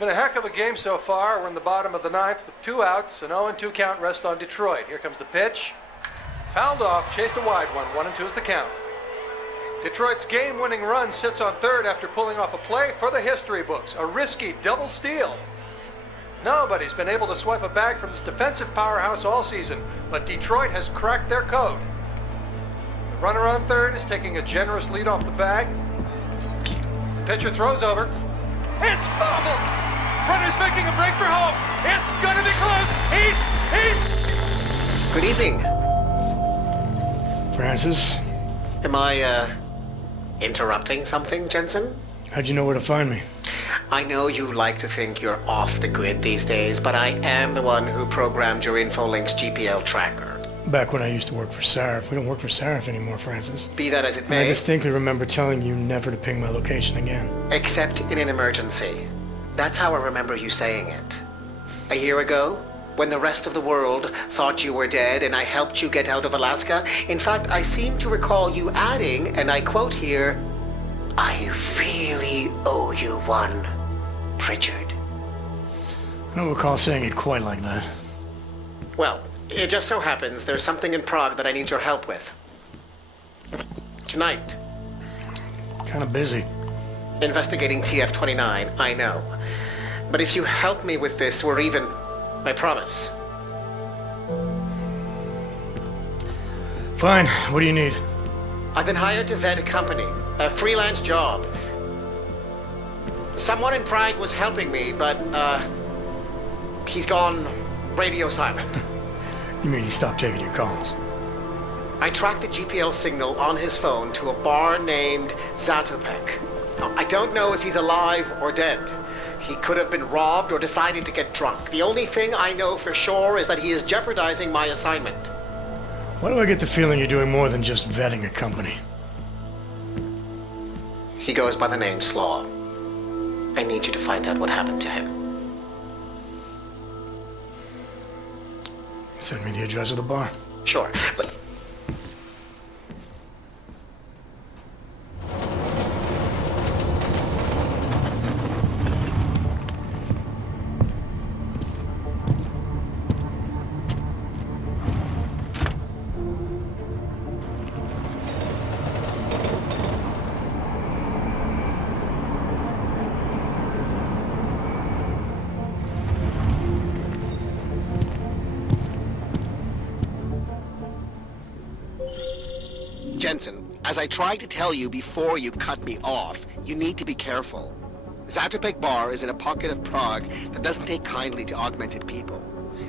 Been a heck of a game so far. We're in the bottom of the ninth with 2 outs, an 0-2 count rest on Detroit. Here comes the pitch. Fouled off, chased a wide one. 1-2 is the count. Detroit's game-winning run sits on third after pulling off a play for the history books. A risky double steal. Nobody's been able to swipe a bag from this defensive powerhouse all season, but Detroit has cracked their code. The runner on third is taking a generous lead off the bag. The pitcher throws over. It's bobbled! Runner's making a break for home. It's gonna be close. He's... Good evening. Francis? Am I, interrupting something, Jensen? How'd you know where to find me? I know you like to think you're off the grid these days, but I am the one who programmed your Infolink's GPL tracker. Back when I used to work for Sarif. We don't work for Sarif anymore, Francis. Be that as it And I may, distinctly remember telling you never to ping my location again. except in an emergency. That's how I remember you saying it. A year ago, when the rest of the world thought you were dead and I helped you get out of Alaska, in fact, I seem to recall you adding, and I quote here, "I really owe you one, Pritchard." I don't recall saying it quite like that. Well, it just so happens there's something in Prague that I need your help with. Tonight. Kinda busy. Investigating TF-29, I know. But if you help me with this, we're even. I promise. Fine. What do you need? I've been hired to vet a company. A freelance job. Someone in Prague was helping me, but, he's gone radio silent. You mean he stopped taking your calls? I tracked the GPL signal on his phone to a bar named Zatopek. Now, I don't know if he's alive or dead. He could have been robbed or decided to get drunk. The only thing I know for sure is that he is jeopardizing my assignment. Why do I get the feeling you're doing more than just vetting a company? He goes by the name Slaw. I need you to find out what happened to him. Send me the address of the bar. Sure, but... Jensen, as I tried to tell you before you cut me off, you need to be careful. Zatopek Bar is in a pocket of Prague that doesn't take kindly to augmented people.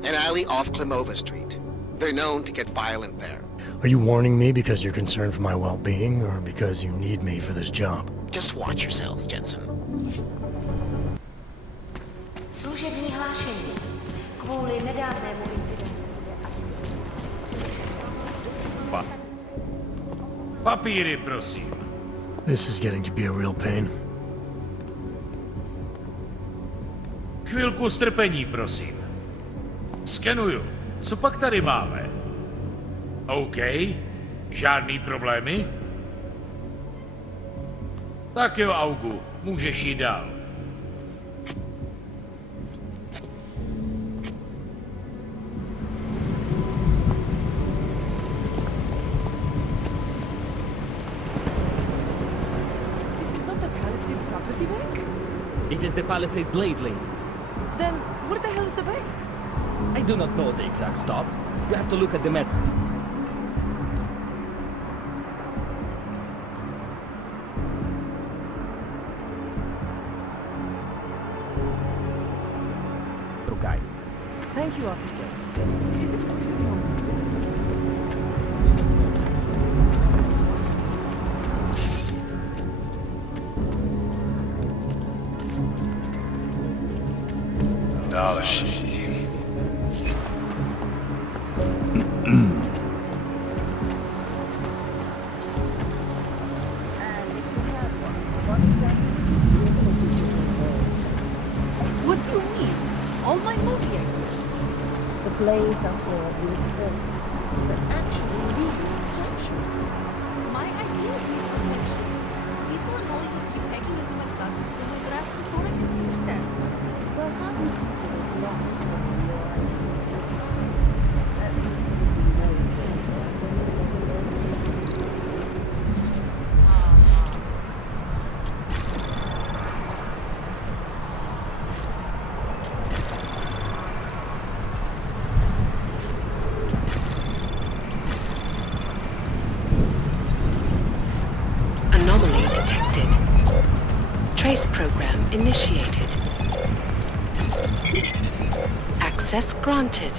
An alley off Klimova Street. They're known to get violent there. Are you warning me because you're concerned for my well-being, or because you need me for this job? Just watch yourself, Jensen. Služební hlášení. Kvůli nedávnému incidentu. Papíry, prosím. This is getting to be a real pain. Chvilku strpení, prosím. Skenuju. Co pak tady máme? OK. Žádný problémy? Tak jo, Augu. Můžeš jít dál. It is the Palisade Blade Lane. Then, where the hell is the bank? I do not know the exact stop. You have to look at the map. Okay. Thank you, officer. Další. What do you mean? All my movie extras. The blades are for beautiful, but actually lead protection. My idea is protection. People in Hollywood keep hacking into my classes to my graph before I can finish them. program initiated. Access granted.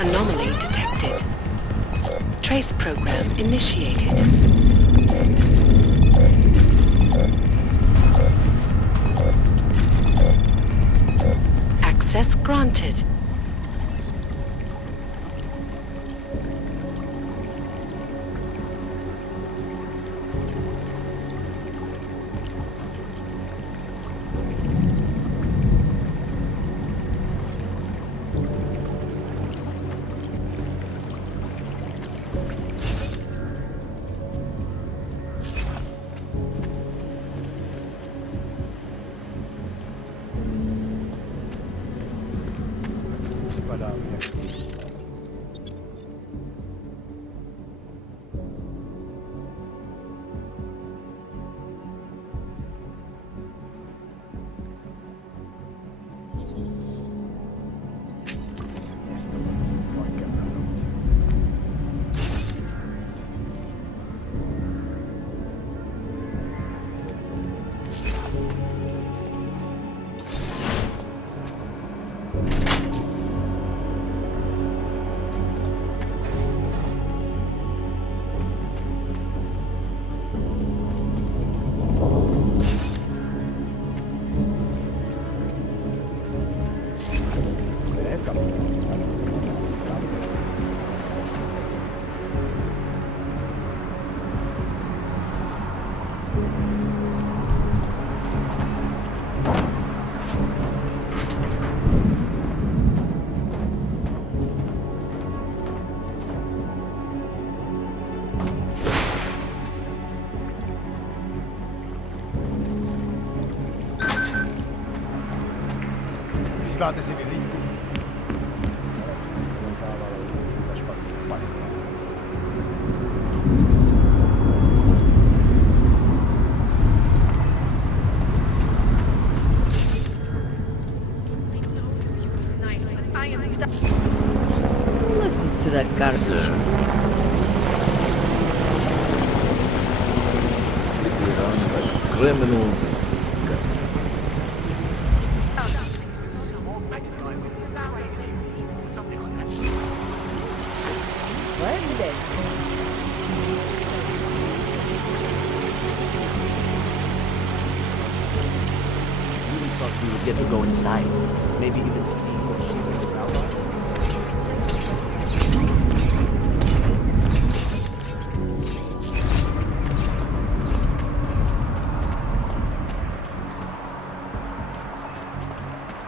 Anomaly detected. Trace program initiated. Access granted. Private civili. Who listens to that garbage? Criminal. Splendid. Really thought we would get to go inside. Maybe even see what she was about.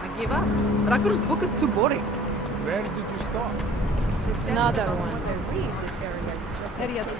I give up. Rakur's book is too boring. Where did you start? Another one. Area 3.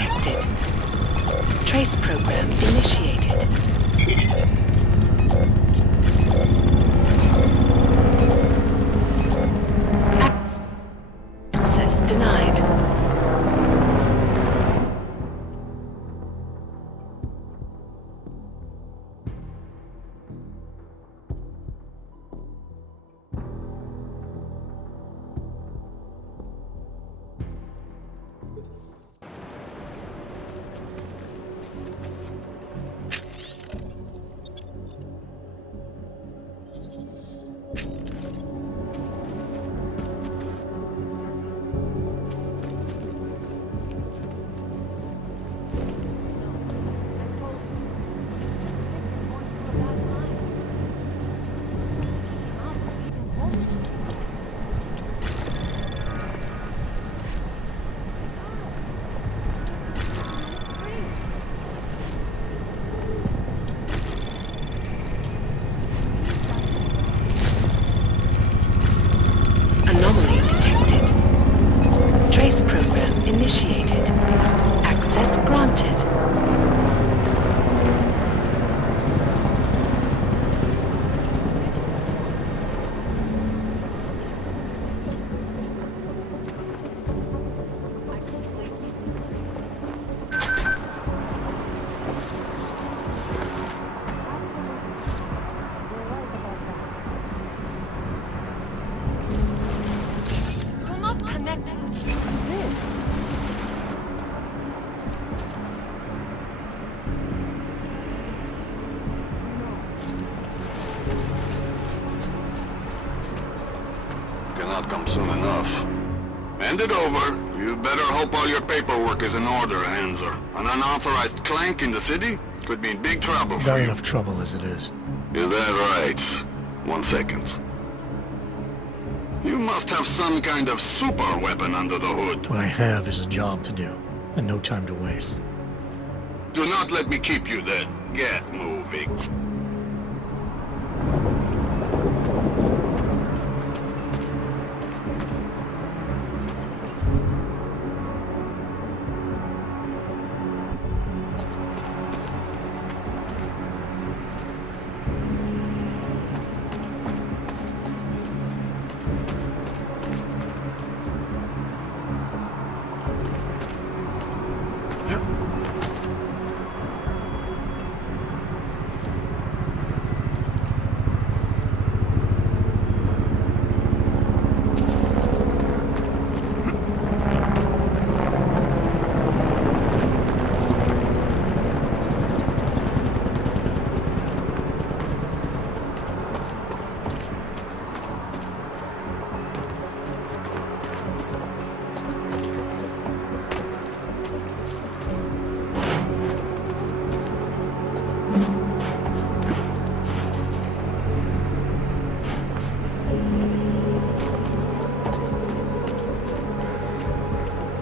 detected. Trace program initiated. Access denied. Anomaly detected. Trace program initiated. Access granted. Do not connect this. Cannot come soon enough. Hand it over. You better hope all your paperwork is in order, Hanser. An unauthorized clank in the city could be in big trouble for Got you. enough trouble as it is. Is that right? 1 second. You must have some kind of super weapon under the hood. What I have is a job to do, and no time to waste. Do not let me keep you then. Get moving.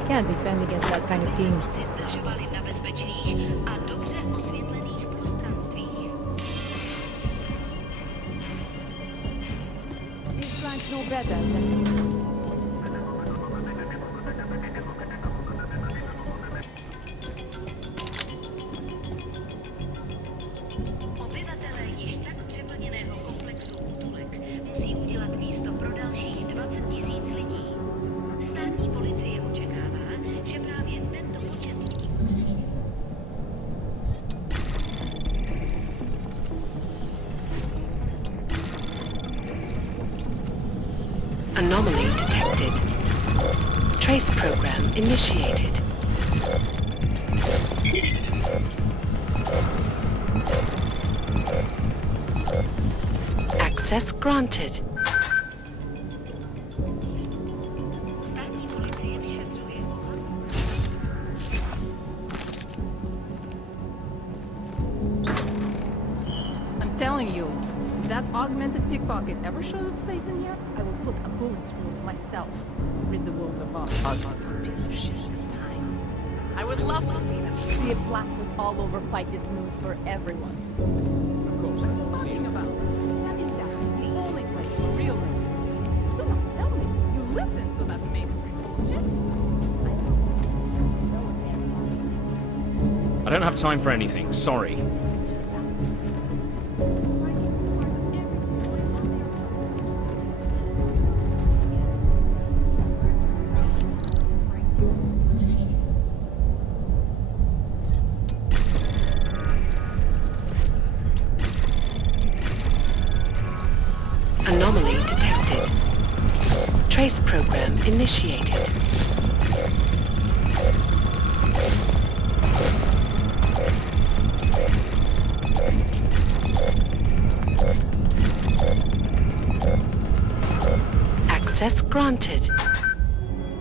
Can't defend against that kind of team. Zdržovali na bezpečných a dobře osvětlených prostranstvích. These clients know better than... Obyvatelé již tak přeplněného komplexu útulek musí udělat místo pro dalších 20 000 lidí. Státní policie očekává, že právě tento počet lidí... Anomaly detected. Trace program initiated. Access granted. Státní policie vyšetřuje I'm telling you, if that augmented pickpocket ever shows its face in here, I will put a bullet through it myself. Rid the world of us. Piece of shit at a time. I would love to see them. See it blasted all over Fight This News for everyone. Of course. What are you talking about? That is the only place for real news. Do not tell me you listen to that mainstream bullshit. I don't know what they're talking about. I don't have time for anything, sorry. Anomaly detected. Trace program initiated. Access granted.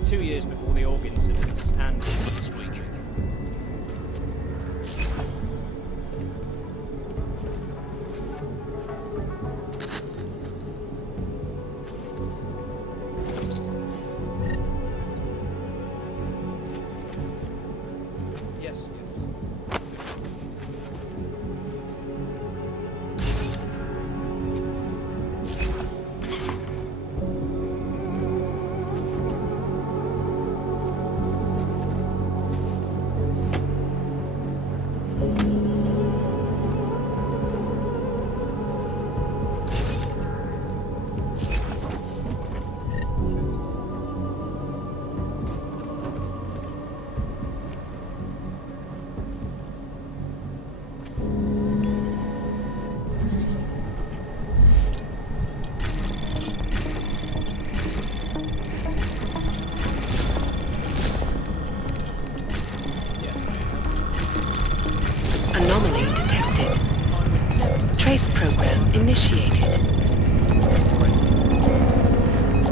2 years before the org incident and squeaking. Yes, yes. Anomaly detected. Trace program initiated.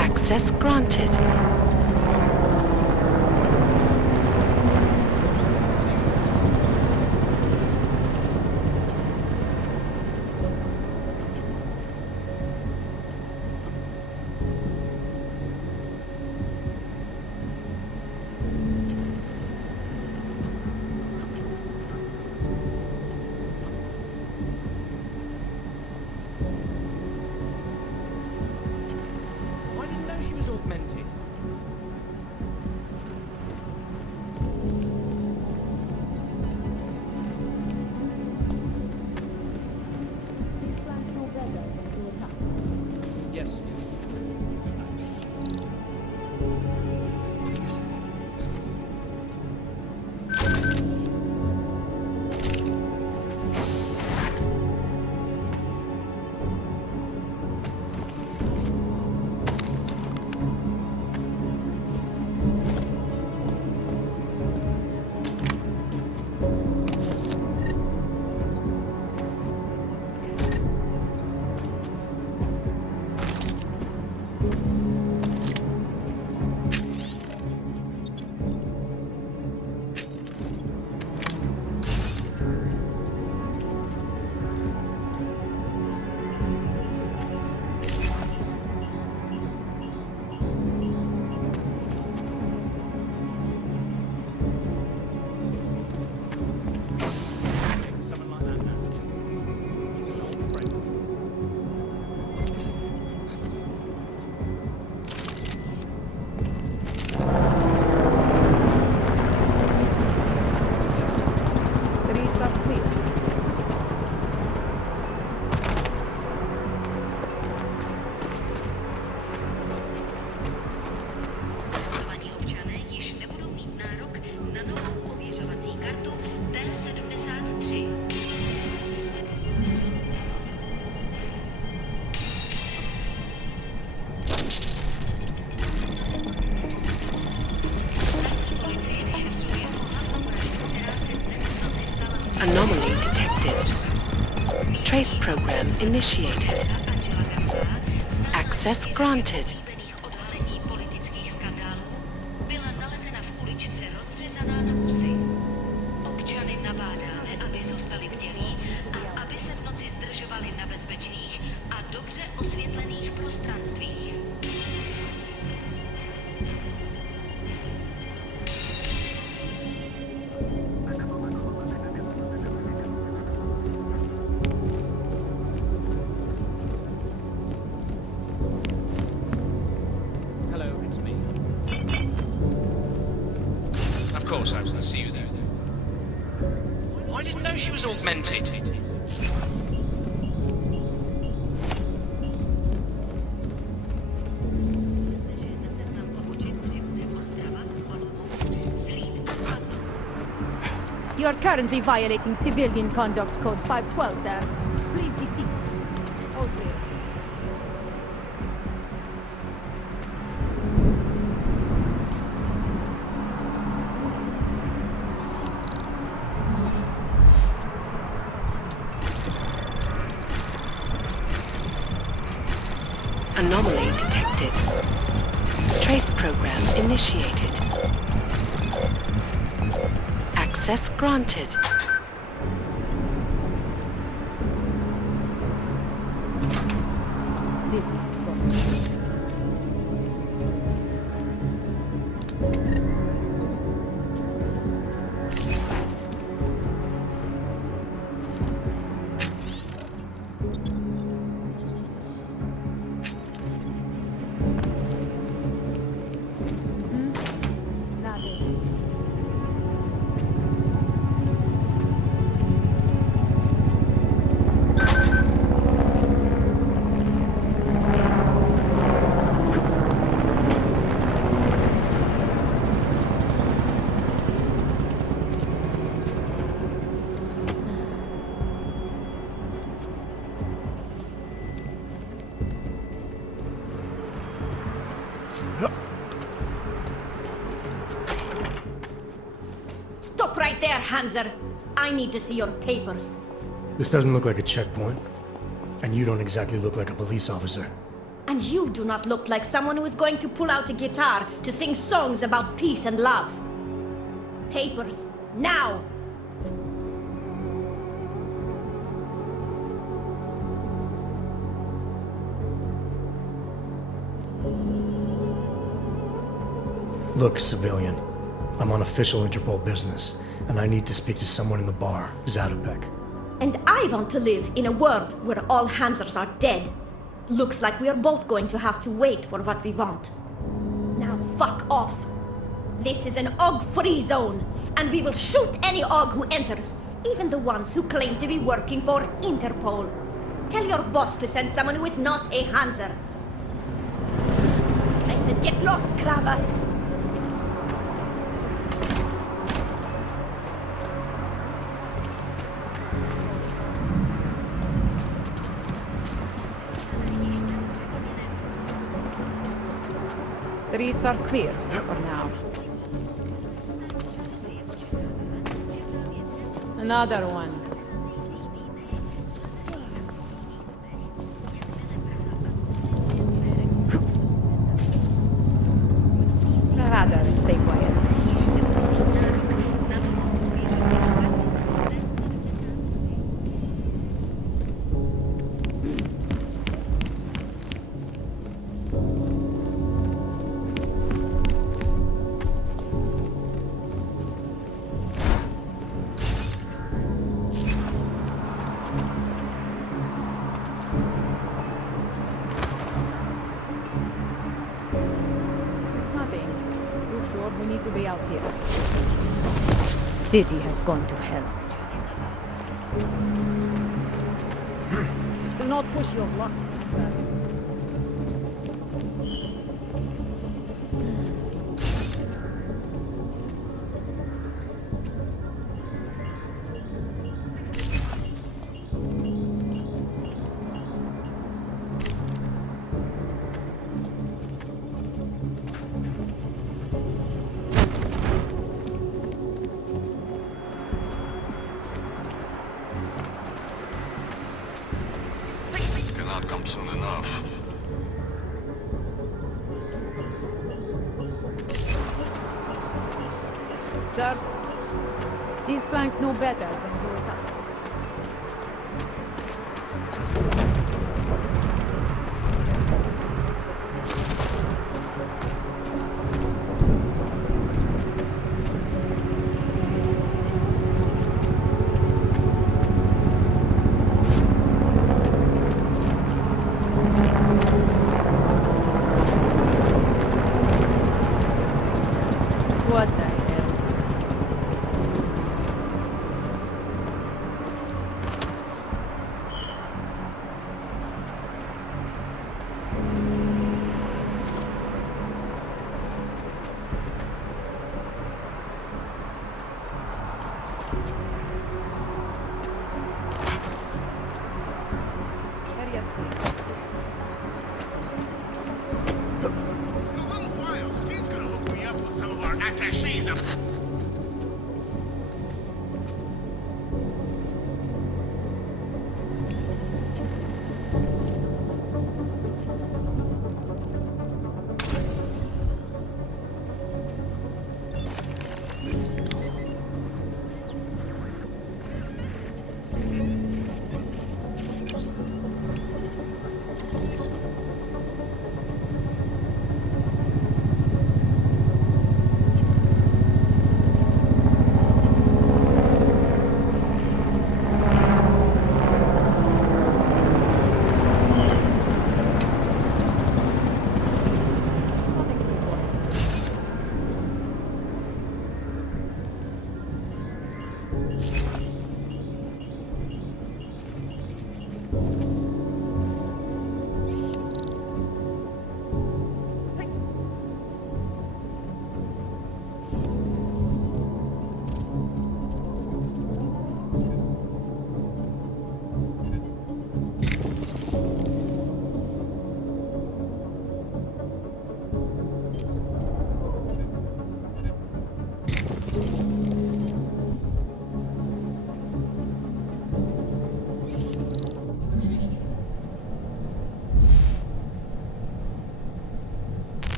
Access granted. I didn't know she was augmented. Yes, something like that now. An old friend. Registrovaní občané již nebudou mít nárok na novou ověřovací kartu T73. Státní policie vyšetřuje hlavnou vraždu, která se dnes v noci stala. Anomaly detected. Trace program initiated. Angela Gavová, známá Access z granted. oblíbených odhalení politických skandálů, byla nalezena v uličce rozřezaná na kusy. Občany nabádáme, aby zůstali bdělí a aby se v noci zdržovali na bezpečných a dobře osvětlených prostranstvích. I didn't know she was augmented. You are currently violating Civilian Conduct Code 512, sir. Please be seated. All clear. Anomaly detected. Trace program initiated. Access granted. Stop right there, Hanser! I need to see your papers. This doesn't look like a checkpoint. And you don't exactly look like a police officer. And you do not look like someone who is going to pull out a guitar to sing songs about peace and love. Papers, now! Look, civilian. I'm on official Interpol business, and I need to speak to someone in the bar, Zatopek. And I want to live in a world where all Hansers are dead. Looks like we are both going to have to wait for what we want. Now fuck off. This is an OG-free zone, and we will shoot any OG who enters, even the ones who claim to be working for Interpol. Tell your boss to send someone who is not a Hanser. I said get lost, Krabber. Streets are clear for now. Another one. Rather stay quiet. We need to be out here. City has gone to hell. Do not push your luck. Come soon enough. Sir, these flanks know better than to attack. What the hell?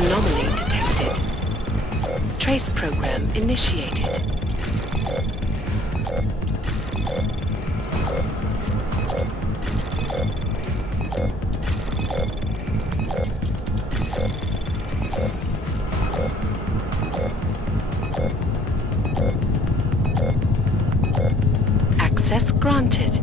Anomaly detected. Trace program initiated. Access granted.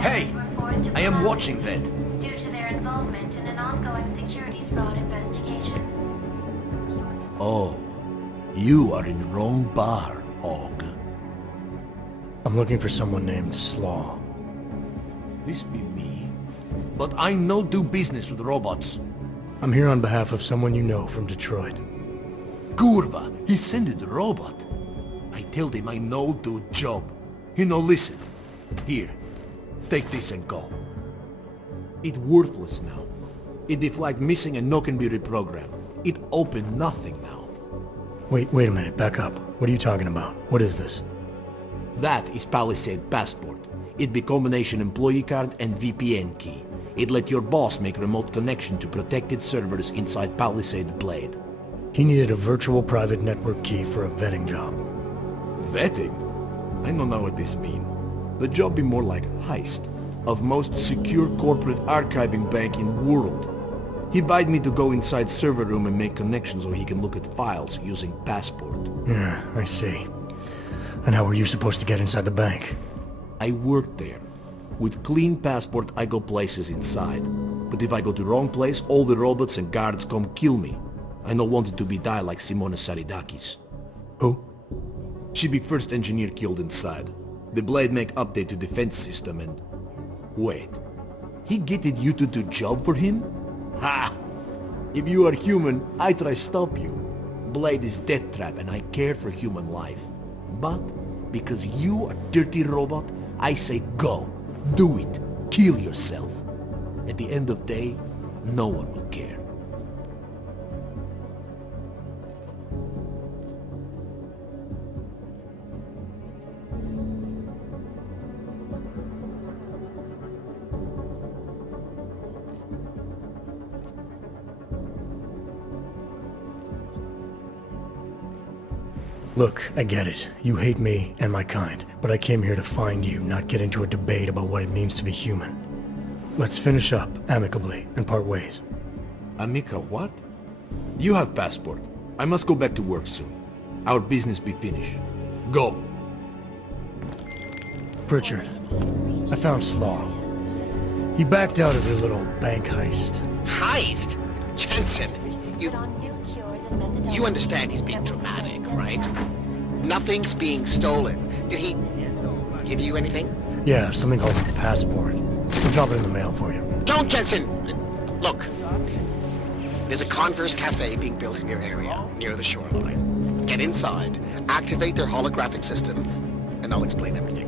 Hey! I am watching that. Due to their involvement in an ongoing securities fraud investigation. Oh, you are in wrong bar, Og. I'm looking for someone named Slaw. This be me. But I no do business with robots. I'm here on behalf of someone you know from Detroit. Kurva, he sent the robot. I told him I no do job. He no listen. Here, take this and go. It worthless now. It deflagged missing and no can be reprogrammed. It open nothing now. Wait a minute, back up. What are you talking about? What is this? That is Palisade Passport. It be combination employee card and VPN key. It let your boss make remote connection to protected servers inside Palisade Blade. He needed a virtual private network key for a vetting job. Vetting? I don't know what this mean. The job be more like heist of most secure corporate archiving bank in world. He bade me to go inside server room and make connections so he can look at files using Passport. Yeah, I see. And how were you supposed to get inside the bank? I worked there. With clean Passport I go places inside. But if I go to wrong place, all the robots and guards come kill me. I no wanted to be die like Simona Saridakis. Who? She be first engineer killed inside. The Blade make update to defense system and... Wait. He getted you to do job for him? Ha! If you are human, I try stop you. Blade is death trap and I care for human life. But, because you are dirty robot, I say go. Do it. Kill yourself. At the end of day, no one will care. Look, I get it. You hate me and my kind, but I came here to find you, not get into a debate about what it means to be human. Let's finish up amicably and part ways. Amica what? You have Passport. I must go back to work soon. Our business be finished. Go! Pritchard, I found Slaw. He backed out of your little bank heist. Heist? Jensen, you understand he's being dramatic, right? Nothing's being stolen. Did he give you anything? Yeah, something called a passport. I'll drop it in the mail for you. Don't, Jensen! Look, there's a Converse cafe being built in your area, near the shoreline. Get inside, activate their holographic system, and I'll explain everything.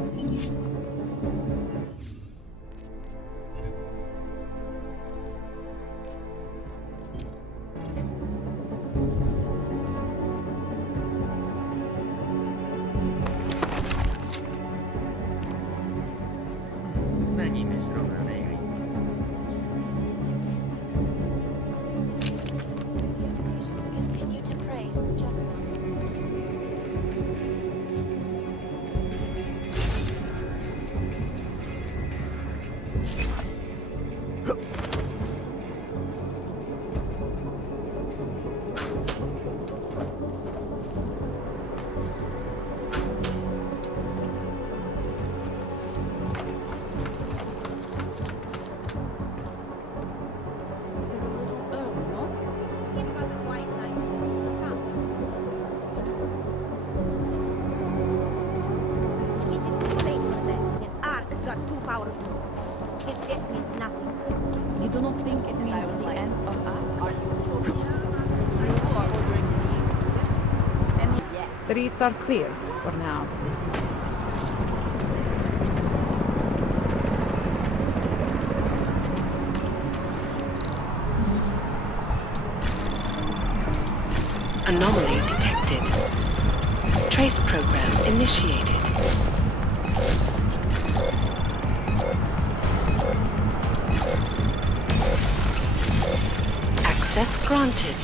Streets are clear for now. Anomaly detected. Trace program initiated. Access granted.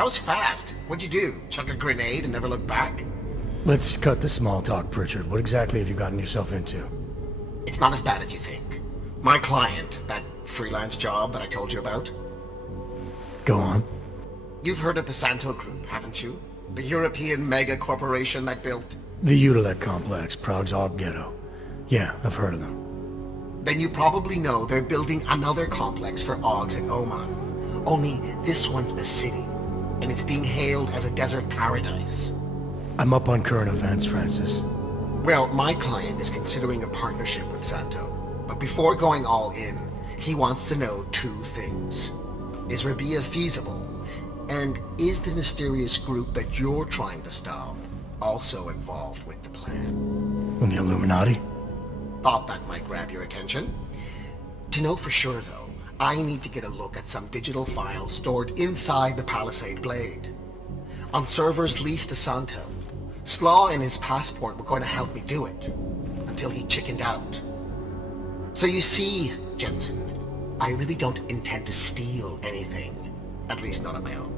That was fast. What'd you do? Chuck a grenade and never look back? Let's cut the small talk, Pritchard. What exactly have you gotten yourself into? It's not as bad as you think. My client, that freelance job that I told you about. Go on. You've heard of the Santo Group, haven't you? The European mega corporation that built... The Utilec complex, Prague's Og ghetto. Yeah, I've heard of them. Then you probably know they're building another complex for Ogs in Oman. Only this one's a city, and it's being hailed as a desert paradise. I'm up on current events, Francis. Well, my client is considering a partnership with Santo. But before going all in, he wants to know two things. Is Rabia feasible? And is the mysterious group that you're trying to stop also involved with the plan? With the Illuminati? Thought that might grab your attention. To know for sure, though, I need to get a look at some digital files stored inside the Palisade Blade. On servers leased to Santo. Slaw and his passport were going to help me do it, until he chickened out. So you see, Jensen, I really don't intend to steal anything. At least not on my own.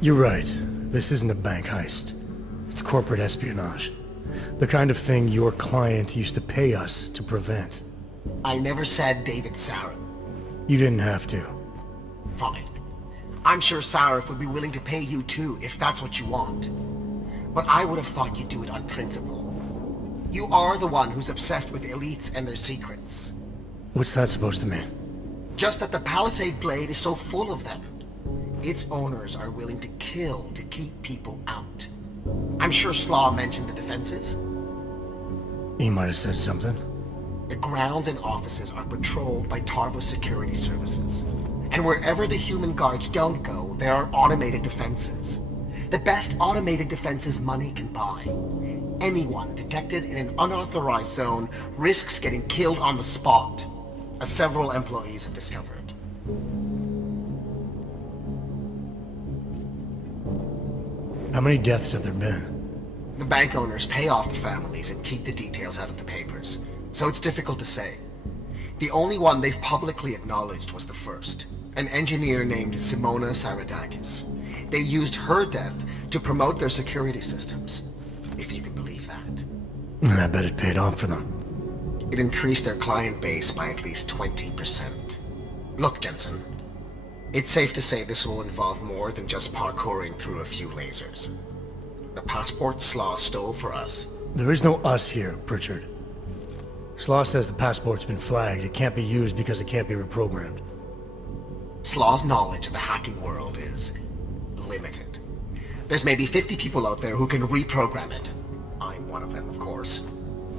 You're right. This isn't a bank heist. It's corporate espionage. The kind of thing your client used to pay us to prevent. I never said David Sarif. You didn't have to. Fine. I'm sure Sarif would be willing to pay you too, if that's what you want. But I would have thought you'd do it on principle. You are the one who's obsessed with elites and their secrets. What's that supposed to mean? Just that the Palisade Blade is so full of them. Its owners are willing to kill to keep people out. I'm sure Slaw mentioned the defenses. He might have said something. The grounds and offices are patrolled by Tarvo security services. And wherever the human guards don't go, there are automated defenses. The best automated defenses money can buy. Anyone detected in an unauthorized zone risks getting killed on the spot, as several employees have discovered. How many deaths have there been? The bank owners pay off the families and keep the details out of the papers, so it's difficult to say. The only one they've publicly acknowledged was the first, an engineer named Simona Saradakis. They used her death to promote their security systems, if you can believe that. I bet it paid off for them. It increased their client base by at least 20%. Look, Jensen, it's safe to say this will involve more than just parkouring through a few lasers. The passport Slaw stole for us. There is no us here, Pritchard. Slaw says the passport's been flagged. It can't be used because it can't be reprogrammed. Slaw's knowledge of the hacking world is limited. There's maybe 50 people out there who can reprogram it. I'm one of them, of course.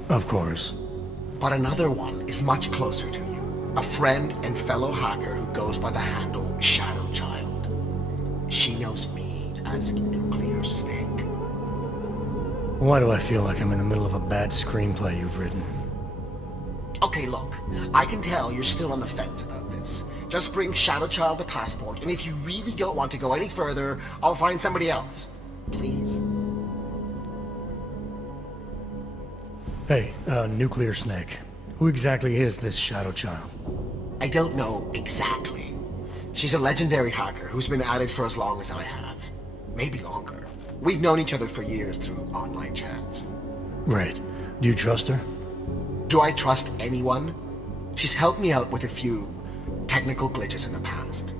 Of course. But another one is much closer to you. A friend and fellow hacker who goes by the handle Shadow Child. She knows me as Nuclear Snake. Why do I feel like I'm in the middle of a bad screenplay you've written? Okay, look. I can tell you're still on the fence about this. Just bring Shadow Child the passport, and if you really don't want to go any further, I'll find somebody else. Please. Hey, Nuclear Snake. Who exactly is this Shadow Child? I don't know exactly. She's a legendary hacker who's been at it for as long as I have. Maybe longer. We've known each other for years through online chats. Right. Do you trust her? Do I trust anyone? She's helped me out with a few technical glitches in the past.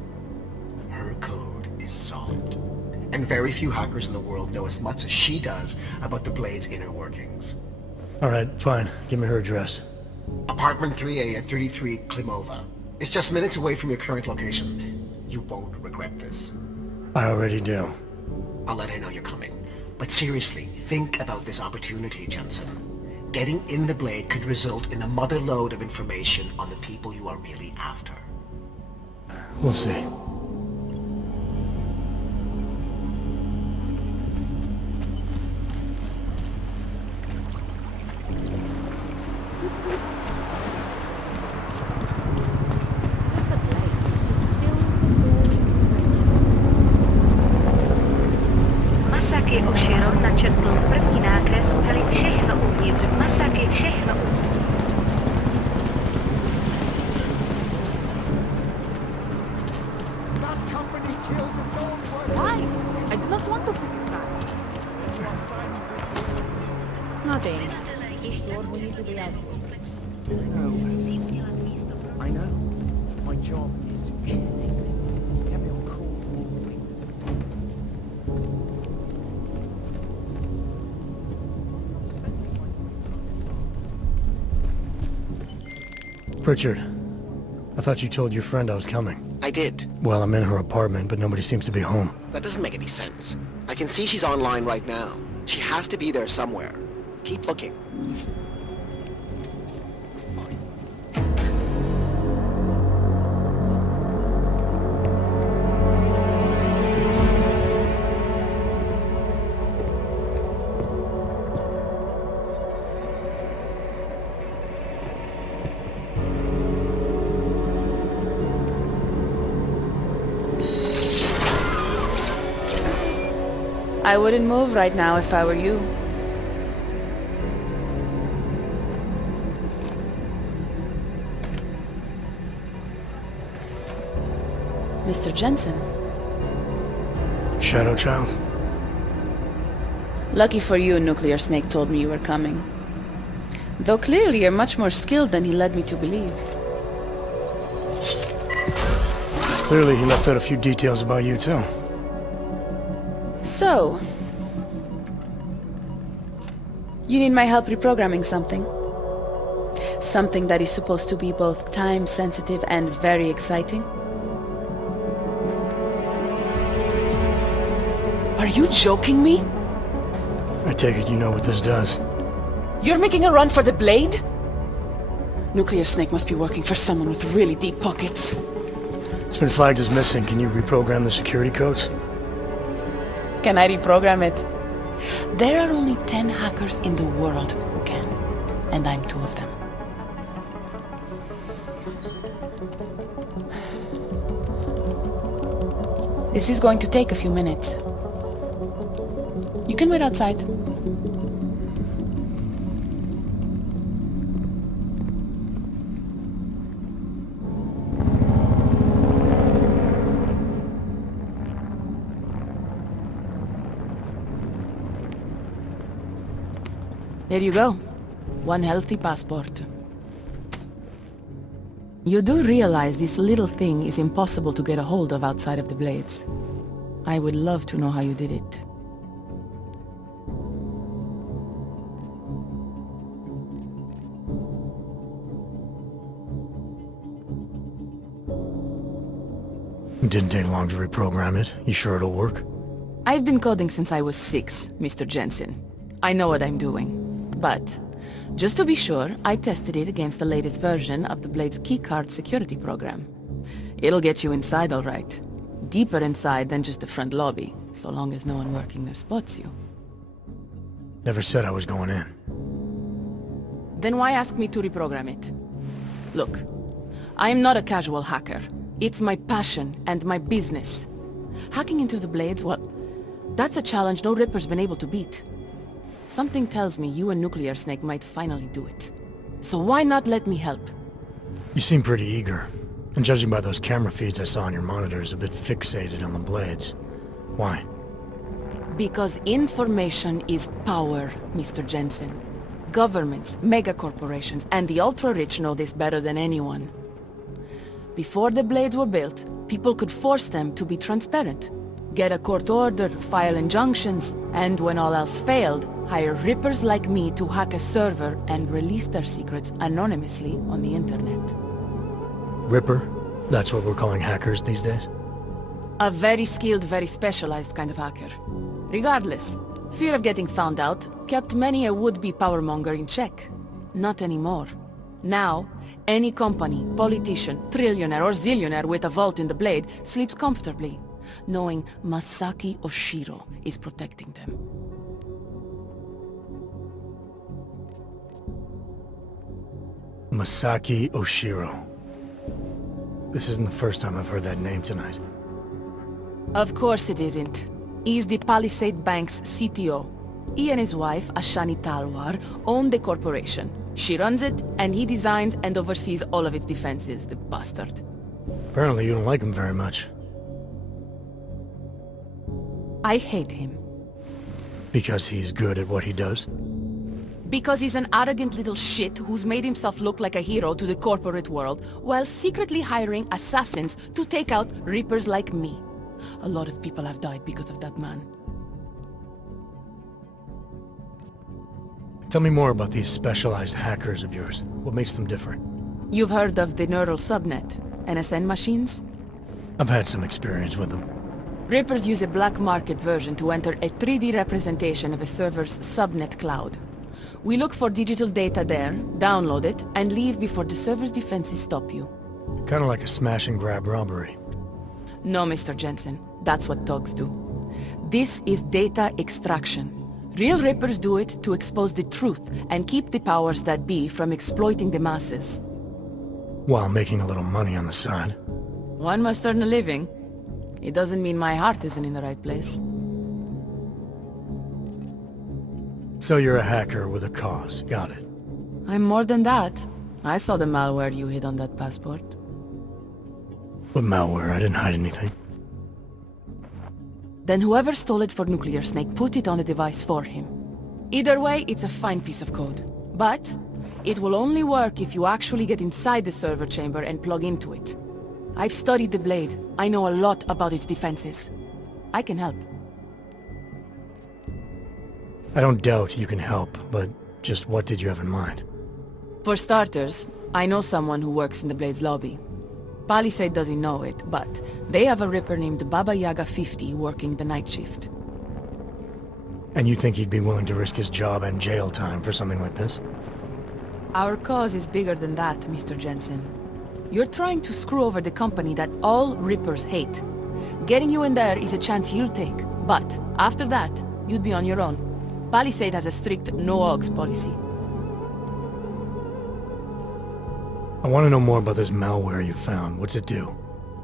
Her code is solid. And very few hackers in the world know as much as she does about the Blade's inner workings. Alright, fine. Give me her address. Apartment 3A at 33 Klimova. It's just minutes away from your current location. You won't regret this. I already do. I'll let her know you're coming. But seriously, think about this opportunity, Jensen. Getting in the Blade could result in a mother lode of information on the people you are really after. We'll see. Masaki Oshiro načrtl první nákres pelis všechno uvnitř. Masaki všechno uvnitř. Why? I do not want to put it back. Nothing. Store we need to be out for. I know. My job is to keep everyone cool. Pritchard, I thought you told your friend I was coming. I did. Well, I'm in her apartment, but nobody seems to be home. That doesn't make any sense. I can see she's online right now. She has to be there somewhere. Keep looking. I wouldn't move right now if I were you. Mr. Jensen. Shadow Child? Lucky for you, Nuclear Snake told me you were coming. Though clearly you're much more skilled than he led me to believe. Clearly he left out a few details about you too. So, you need my help reprogramming something. Something that is supposed to be both time-sensitive and very exciting. Are you joking me? I take it you know what this does. You're making a run for the blade? Nuclear Snake must be working for someone with really deep pockets. It's been flagged as missing. Can you reprogram the security codes? Can I reprogram it? There are only 10 hackers in the world who can, and I'm 2 of them. This is going to take a few minutes. You can wait outside. There you go. 1 healthy passport. You do realize this little thing is impossible to get a hold of outside of the Blades. I would love to know how you did it. It didn't take long to reprogram it. You sure it'll work? I've been coding since I was 6, Mr. Jensen. I know what I'm doing. But, just to be sure, I tested it against the latest version of the Blade's keycard security program. It'll get you inside all right. Deeper inside than just the front lobby, so long as no one working there spots you. Never said I was going in. Then why ask me to reprogram it? Look, I am not a casual hacker. It's my passion and my business. Hacking into the Blades, well, that's a challenge no Ripper's been able to beat. Something tells me you and Nuclear Snake might finally do it. So why not let me help? You seem pretty eager. And judging by those camera feeds I saw on your monitors, a bit fixated on the Blades. Why? Because information is power, Mr. Jensen. Governments, megacorporations, and the ultra-rich know this better than anyone. Before the Blades were built, people could force them to be transparent. Get a court order, file injunctions, and when all else failed, hire rippers like me to hack a server and release their secrets anonymously on the internet. Ripper? That's what we're calling hackers these days? A very skilled, very specialized kind of hacker. Regardless, fear of getting found out kept many a would-be powermonger in check. Not anymore. Now, any company, politician, trillionaire or zillionaire with a vault in the Blade sleeps comfortably, knowing Masaki Oshiro is protecting them. Masaki Oshiro. This isn't the first time I've heard that name tonight. Of course it isn't. is the Palisade Bank's CTO. He and his wife, Ashani Talwar, own the corporation. She runs it, and he designs and oversees all of its defenses, the bastard. Apparently you don't like him very much. I hate him. Because he's good at what he does? Because he's an arrogant little shit who's made himself look like a hero to the corporate world, while secretly hiring assassins to take out Reapers like me. A lot of people have died because of that man. Tell me more about these specialized hackers of yours. What makes them different? You've heard of the Neural Subnet, NSN machines? I've had some experience with them. Rippers use a black market version to enter a 3D representation of a server's subnet cloud. We look for digital data there, download it, and leave before the server's defenses stop you. Kinda like a smash and grab robbery. No, Mr. Jensen. That's what thugs do. This is data extraction. Real Rippers do it to expose the truth and keep the powers that be from exploiting the masses. While making a little money on the side. One must earn a living. It doesn't mean my heart isn't in the right place. So you're a hacker with a cause. Got it. I'm more than that. I saw the malware you hid on that passport. What malware? I didn't hide anything. Then whoever stole it for Nuclear Snake put it on the device for him. Either way, it's a fine piece of code. But it will only work if you actually get inside the server chamber and plug into it. I've studied the Blade. I know a lot about its defenses. I can help. I don't doubt you can help, but just what did you have in mind? For starters, I know someone who works in the Blade's lobby. Palisade doesn't know it, but they have a Ripper named Baba Yaga 50 working the night shift. And you think he'd be willing to risk his job and jail time for something like this? Our cause is bigger than that, Mr. Jensen. You're trying to screw over the company that all Rippers hate. Getting you in there is a chance he'll take, but after that, you'd be on your own. Palisade has a strict no-ogs policy. I want to know more about this malware you found. What's it do?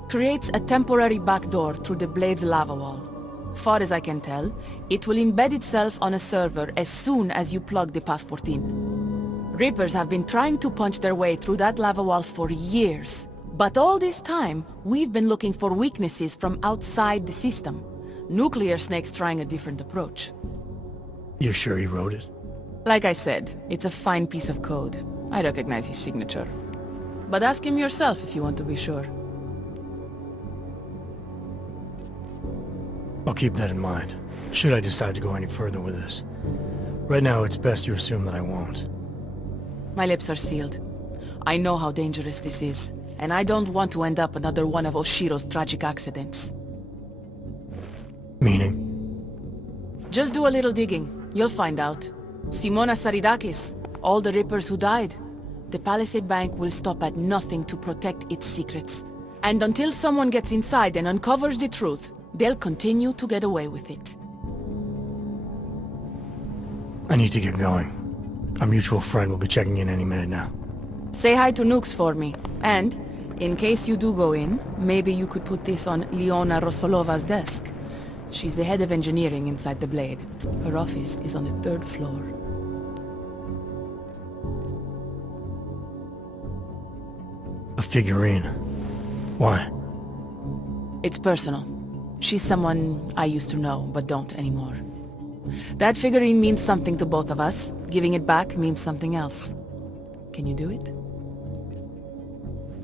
Creates a temporary backdoor through the Blade's lava wall. Far as I can tell, it will embed itself on a server as soon as you plug the passport in. Rippers have been trying to punch their way through that lava wall for years. But all this time, we've been looking for weaknesses from outside the system. Nuclear Snake's trying a different approach. You sure he wrote it? Like I said, it's a fine piece of code. I recognize his signature. But ask him yourself if you want to be sure. I'll keep that in mind, should I decide to go any further with this. Right now, it's best you assume that I won't. My lips are sealed. I know how dangerous this is, and I don't want to end up another one of Oshiro's tragic accidents. Meaning? Just do a little digging. You'll find out. Simona Saridakis, all the Rippers who died. The Palisade Bank will stop at nothing to protect its secrets. And until someone gets inside and uncovers the truth, they'll continue to get away with it. I need to get going. Our mutual friend will be checking in any minute now. Say hi to Nukes for me. And, in case you do go in, maybe you could put this on Leona Rosolova's desk. She's the head of engineering inside the Blade. Her office is on the 3rd floor. A figurine. Why? It's personal. She's someone I used to know, but don't anymore. That figurine means something to both of us. Giving it back means something else. Can you do it?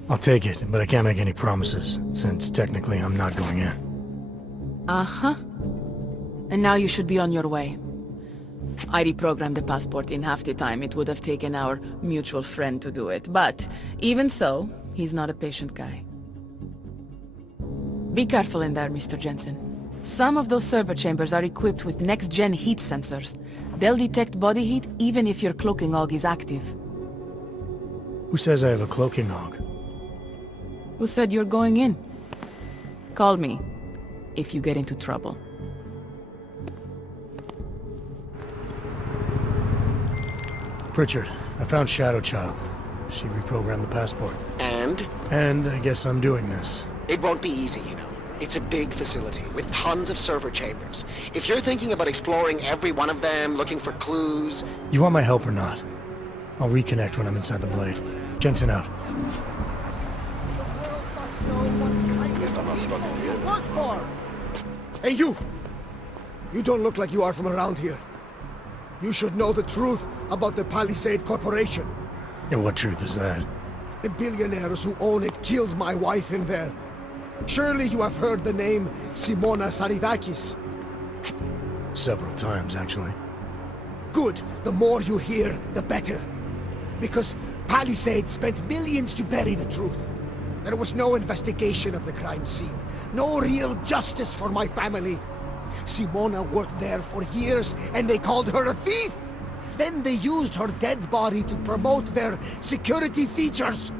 I'll take it, but I can't make any promises, since technically I'm not going in. Uh-huh. And now you should be on your way. I reprogrammed the passport in half the time it would have taken our mutual friend to do it, but even so, he's not a patient guy. Be careful in there, Mr. Jensen. Some of those server chambers are equipped with next-gen heat sensors. They'll detect body heat even if your cloaking AUG is active. Who says I have a cloaking AUG? Who said you're going in? Call me, if you get into trouble. Pritchard, I found Shadow Child. She reprogrammed the passport. And? And I guess I'm doing this. It won't be easy, you know. It's a big facility with tons of server chambers. If you're thinking about exploring every one of them, looking for clues... You want my help or not? I'll reconnect when I'm inside the blade. Jensen out. What for? Hey, you! You don't look like you are from around here. You should know the truth about the Palisade Corporation. And what truth is that? The billionaires who own it killed my wife in there. Surely you have heard the name Simona Saridakis. Several times, actually. Good. The more you hear, the better. Because Palisade spent millions to bury the truth. There was no investigation of the crime scene. No real justice for my family. Simona worked there for years, and they called her a thief! Then they used her dead body to promote their security features!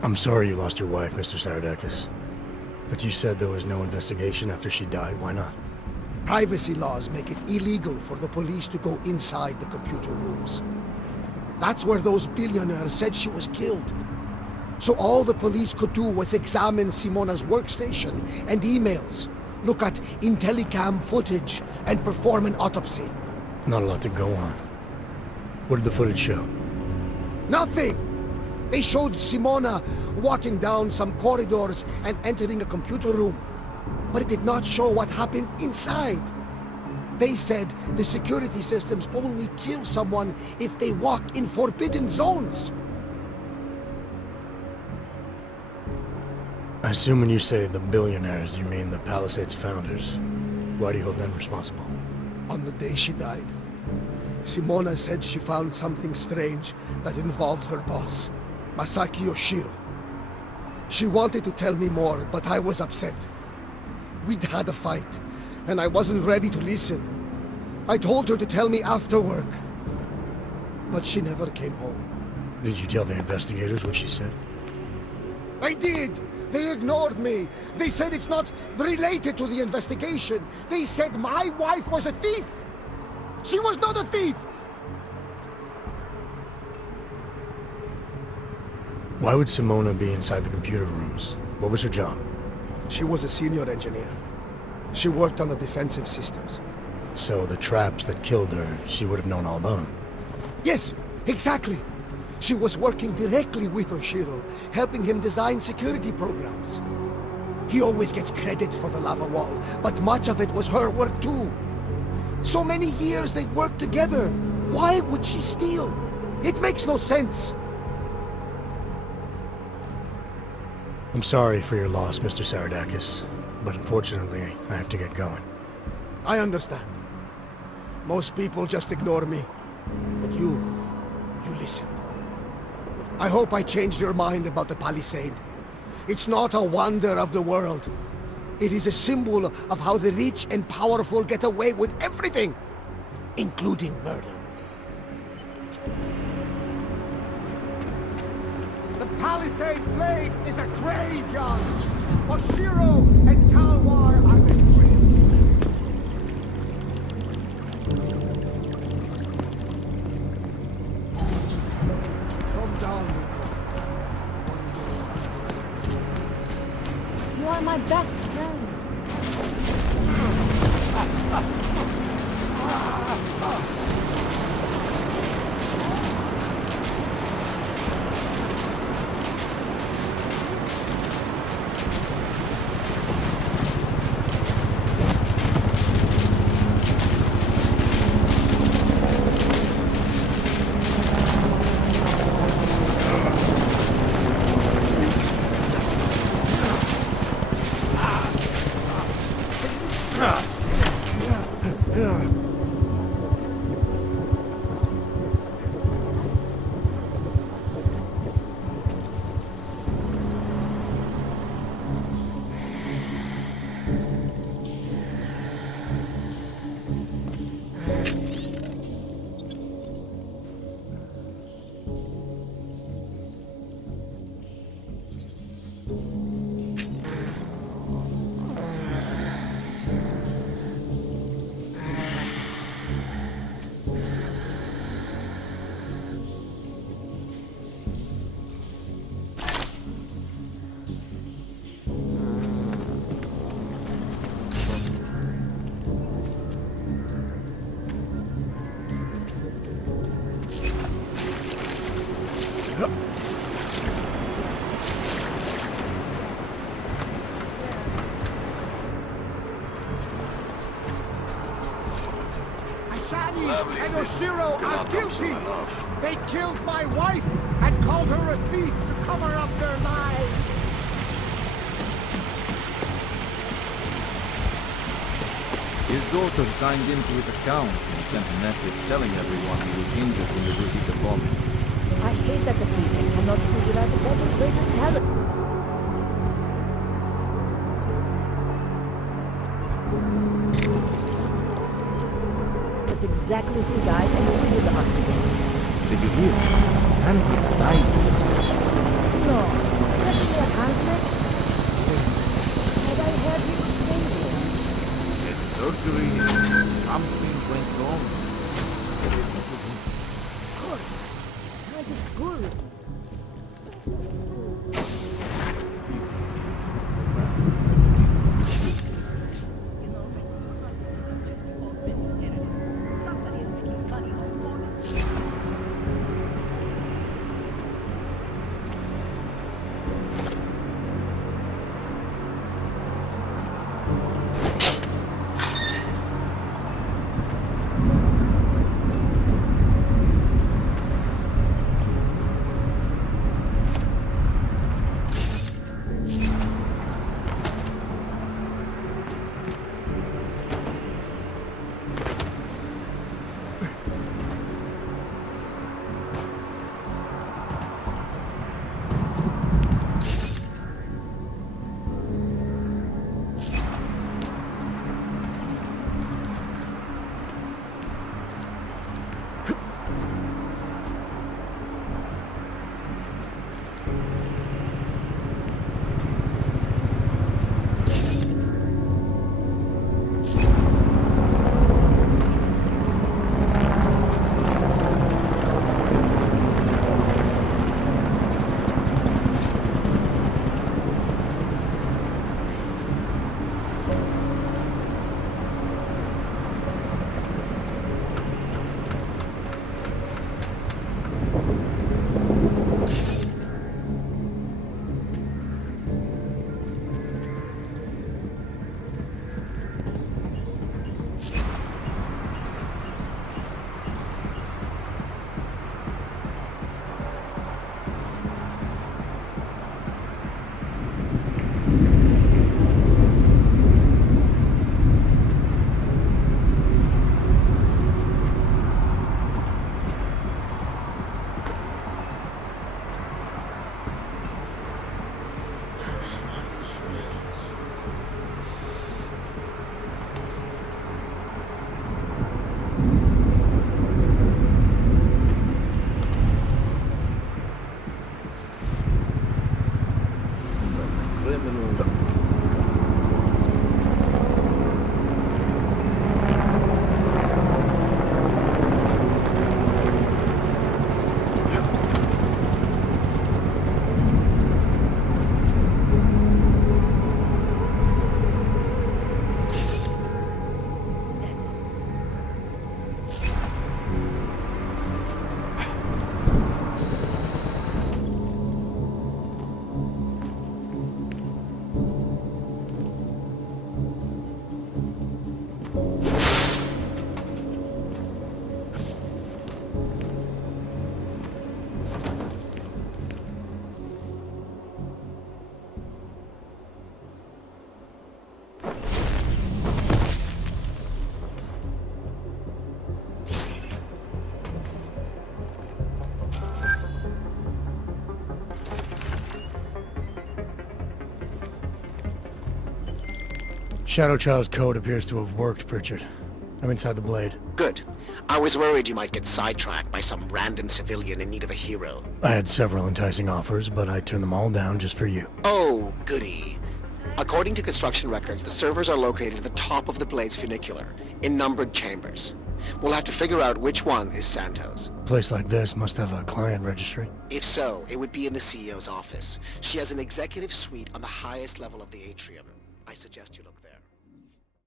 I'm sorry you lost your wife, Mr. Saridakis. But you said there was no investigation after she died. Why not? Privacy laws make it illegal for the police to go inside the computer rooms. That's where those billionaires said she was killed. So all the police could do was examine Simona's workstation and emails, look at Intellicam footage, and perform an autopsy. Not a lot to go on. What did the footage show? Nothing! They showed Simona walking down some corridors and entering a computer room. But it did not show what happened inside. They said the security systems only kill someone if they walk in forbidden zones. I assume when you say the billionaires, you mean the Palisade's founders. Why do you hold them responsible? On the day she died, Simona said she found something strange that involved her boss, Masaki Yoshiro. She wanted to tell me more, but I was upset. We'd had a fight, and I wasn't ready to listen. I told her to tell me after work, but she never came home. Did you tell the investigators what she said? I did! They ignored me! They said it's not related to the investigation! They said my wife was a thief! She was not a thief! Why would Simona be inside the computer rooms? What was her job? She was a senior engineer. She worked on the defensive systems. So the traps that killed her, she would have known all about them? Yes, exactly! She was working directly with Oshiro, helping him design security programs. He always gets credit for the lava wall, but much of it was her work too. So many years they worked together. Why would she steal? It makes no sense. I'm sorry for your loss, Mr. Saridakis, but unfortunately, I have to get going. I understand. Most people just ignore me. But you listened. I hope I changed your mind about the Palisade. It's not a wonder of the world. It is a symbol of how the rich and powerful get away with everything, including murder. The Palisade Blade is a graveyard! Oshiro and Kalwar are betrayed! Come down, You are my best friend. Ashani and Oshiro are guilty! They killed my wife and called her a thief to cover up their lies! His daughter signed into his account and sent a message telling everyone he was injured in the Rosita bombing. I hate that the police cannot figure out what is going to tell us. That's exactly who died and who did the hospital. Did you hear? Hanslick died. No, definitely a Hanslick. Had I heard he was stable. Surgery, something went wrong. Good. That is good. Shadow Child's code appears to have worked, Pritchard. I'm inside the Blade. Good. I was worried you might get sidetracked by some random civilian in need of a hero. I had several enticing offers, but I turned them all down just for you. Oh, goody. According to construction records, the servers are located at the top of the Blade's funicular, in numbered chambers. We'll have to figure out which one is Santos. A place like this must have a client registry. If so, it would be in the CEO's office. She has an executive suite on the highest level of the atrium. I suggest you look there.